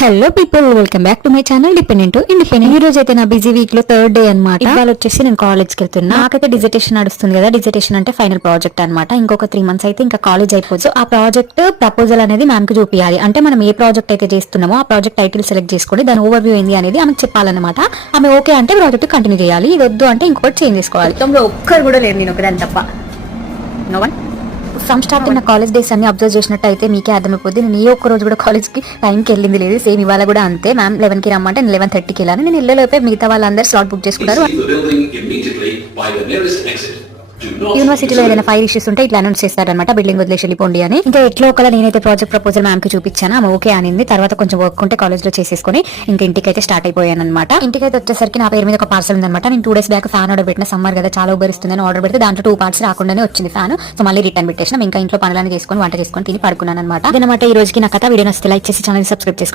Hello people, welcome back to my channel dependent independent. ఈ రోజు అయితే నా బిజీ వీక్ లో 3rd డే అనమాట. ఇవాళ వచ్చేసి నేను కాలేజ్ కి వెళ్తున్నా. నాకైతే డిజర్టేషన్ నడుస్తుంది కదా. డిజర్టేషన్ అంటే ఫైనల్ ప్రాజెక్ట్ అనమాట. ఇంకొక 3 months అయితే ఇంకా కాలేజ్ అయిపోతుంది. సో ఆ ప్రాజెక్ట్ ప్రపోజల్ అనేది మ్యామ్ కి చూపించాలి. అంటే మనం ఏ ప్రాజెక్ట్ అయితే చేస్తున్నామో ఆ ప్రాజెక్ట్ టైటిల్ సెలెక్ట్ చేసుకొని దాని ఓవర్ వ్యూ ఏంది అనేది ఆమెకు చెప్పాలన్నమాట. ఆమె ఓకే అంటే ప్రాజెక్ట్ కంటిన్యూ చేయాలి, ఇది వద్దు అంటే ఇంకొకటి చేంజ్ చేసుకోవాలి. మొత్తంలో ఒక్కరు కూడా లేదు, నేను ఒకదాని తప్ప. No one. ఫ్రమ్ స్టార్టింగ్ నా కాలేజ్ డేస్ అన్ని అబ్జర్వ్ చేసినట్టు అయితే మీకే అర్థమైపోద్ది. నేను ఏ ఒక్క రోజు కూడా కాలేజ్ కి టైంకి వెళ్ళింది లేదు. సేమ్ ఇవాళ కూడా అంతే. మ్యామ్ 11 కి రమ్మంటే నేను 11:30కి వెళ్ళాను. నేను వెళ్ళలోపే మిగతా వాళ్ళందరూ స్లాట్ బుక్ చేసుకున్నారు. యూనివర్సిటీలో ఏదైనా ఫైర్ ఇష్యూస్ ఉంటే ఇట్లా అనౌన్స్ చేస్తారనమాట, బిల్డింగ్ వదిలేసి వెళ్ళిపోండి అని. ఇంకా ఎట్లా ఒకలా నేనైతే ప్రాజెక్ట్ ప్రపోజల్ మ్యామ్ కి చూపించాను, ఆమె ఓకే అనింది. తర్వాత కొంచెం వర్క్ ఉంటే కాలేజ్ లో చేసేసుకుని ఇంకా ఇంటికి అయితే స్టార్ట్ అయిపోయాను అనమాట. ఇంటికైతే వచ్చేసరికి నా పేరు మీద ఒక పార్సల్ ఉందన్నమాట. నేను 2 days బ్యాక్ ఫ్యాన్ ఆర్డర్ పెట్టిన, సమ్మర్ కదా చాలా ఉబ్బరిస్తుందని ఆర్డర్ పెడితే దాంట్లో 2 parts రాకుండానే వచ్చింది ఫ్యాన్. సో మళ్ళీ రిటర్న్ పెట్టేసిన. ఇంకా ఇంట్లో పనులన్నీ చేసుకొని వంట చేసుకొని తిని పడుకున్నాను అనమాట. అదనమాట ఈ రోజుకి నా కథ. వీడియో నచ్చితే లైక్ చేసి ఛానల్ సబ్స్క్రైబ్ చేసుకోండి.